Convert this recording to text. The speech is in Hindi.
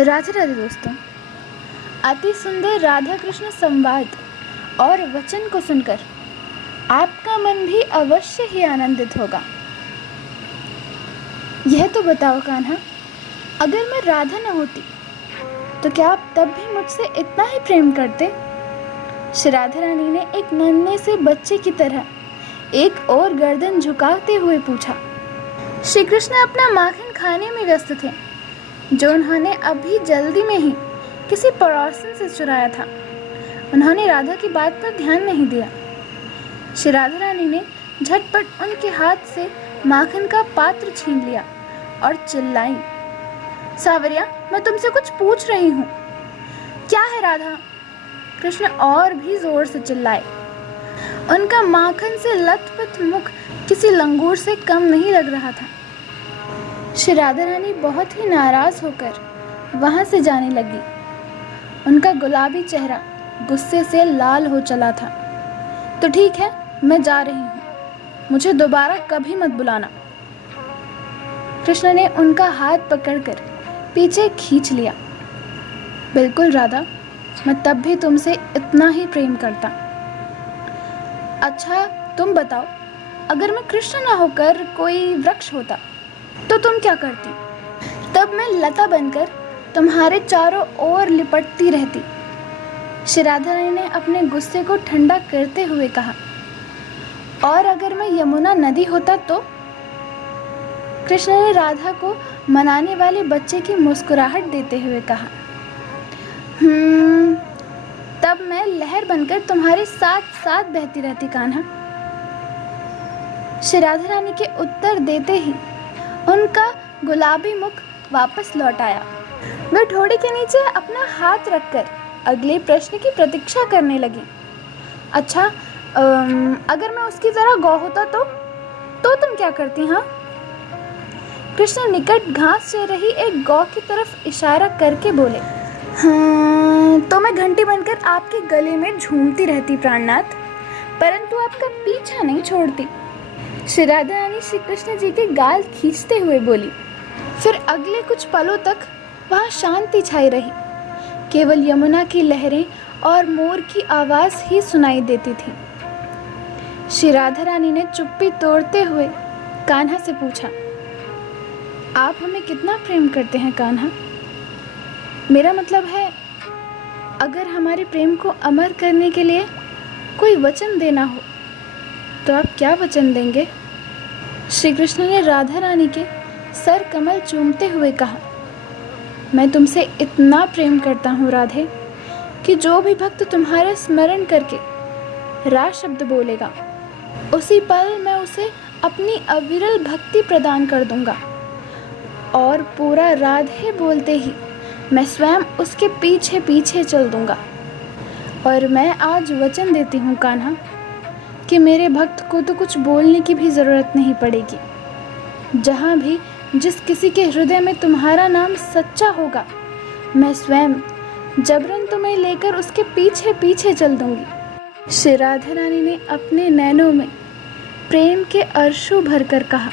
राधे राधे दोस्तों। अति सुंदर राधा कृष्ण संवाद और वचन को सुनकर आपका मन भी अवश्य ही आनंदित होगा। यह तो बताओ कान्हा, अगर मैं राधा न होती तो क्या आप तब भी मुझसे इतना ही प्रेम करते? श्री राधा रानी ने एक नन्हे से बच्चे की तरह एक और गर्दन झुकाते हुए पूछा। श्री कृष्ण अपना माखन खाने में व्यस्त थे, जो उन्होंने अभी जल्दी में ही किसी पड़ोसन से चुराया था। उन्होंने राधा की बात पर ध्यान नहीं दिया। श्री राधा रानी ने झटपट उनके हाथ से माखन का पात्र छीन लिया और चिल्लाई, सावरिया, मैं तुमसे कुछ पूछ रही हूँ। क्या है राधा? कृष्ण और भी जोर से चिल्लाए। उनका माखन से लथपथ मुख किसी लंगूर से कम नहीं लग रहा था। श्री राधा रानी बहुत ही नाराज होकर वहां से जाने लगी। उनका गुलाबी चेहरा गुस्से से लाल हो चला था। तो ठीक है, मैं जा रही हूँ, मुझे दोबारा कभी मत बुलाना। कृष्ण ने उनका हाथ पकड़कर पीछे खींच लिया। बिल्कुल राधा, मैं तब भी तुमसे इतना ही प्रेम करता। अच्छा तुम बताओ, अगर मैं कृष्ण ना होकर कोई वृक्ष होता तो तुम क्या करती? तब मैं लता बनकर तुम्हारे चारों ओर लिपटती रहती। श्री राधा रानी ने अपने गुस्से को ठंडा करते हुए कहा। और अगर मैं यमुना नदी होता तो? कृष्ण ने राधा को मनाने वाले बच्चे की मुस्कुराहट देते हुए कहा। तब मैं लहर बनकर तुम्हारे साथ साथ बहती रहती कान्हा। श्री राधा रानी के उत्तर देते ही उनका गुलाबी मुख वापस लौट आया। वे ठोड़ी के नीचे अपना हाथ रखकर अगले प्रश्न की प्रतीक्षा करने लगी। अच्छा, अगर मैं उसकी तरह गौ होता तो तुम क्या करती? हाँ? कृष्ण निकट घास चर रही एक गौ की तरफ इशारा करके बोले। तो मैं घंटी बनकर आपके गले में झूमती रहती प्राणनाथ, परंतु आपका पीछा नहीं छोड़ती। श्री राधा रानी श्री कृष्ण जी के गाल खींचते हुए बोली। फिर अगले कुछ पलों तक वहाँ शांति छाई रही। केवल यमुना की लहरें और मोर की आवाज़ ही सुनाई देती थी। श्री राधा रानी ने चुप्पी तोड़ते हुए कान्हा से पूछा, आप हमें कितना प्रेम करते हैं कान्हा? मेरा मतलब है, अगर हमारे प्रेम को अमर करने के लिए कोई वचन देना हो तो आप क्या वचन देंगे? श्री कृष्ण ने राधा रानी के सर कमल चूमते हुए कहा, मैं तुमसे इतना प्रेम करता हूँ राधे, कि जो भी भक्त तुम्हारा स्मरण करके रा शब्द बोलेगा, उसी पल मैं उसे अपनी अविरल भक्ति प्रदान कर दूंगा। और पूरा राधे बोलते ही मैं स्वयं उसके पीछे पीछे चल दूंगा। और मैं आज वचन देती हूँ कान्हा कि मेरे भक्त को तो कुछ बोलने की भी ज़रूरत नहीं पड़ेगी। जहाँ भी जिस किसी के हृदय में तुम्हारा नाम सच्चा होगा, मैं स्वयं जबरन तुम्हें लेकर उसके पीछे पीछे चल दूंगी। श्री राधा रानी ने अपने नैनों में प्रेम के अश्रु भरकर कहा।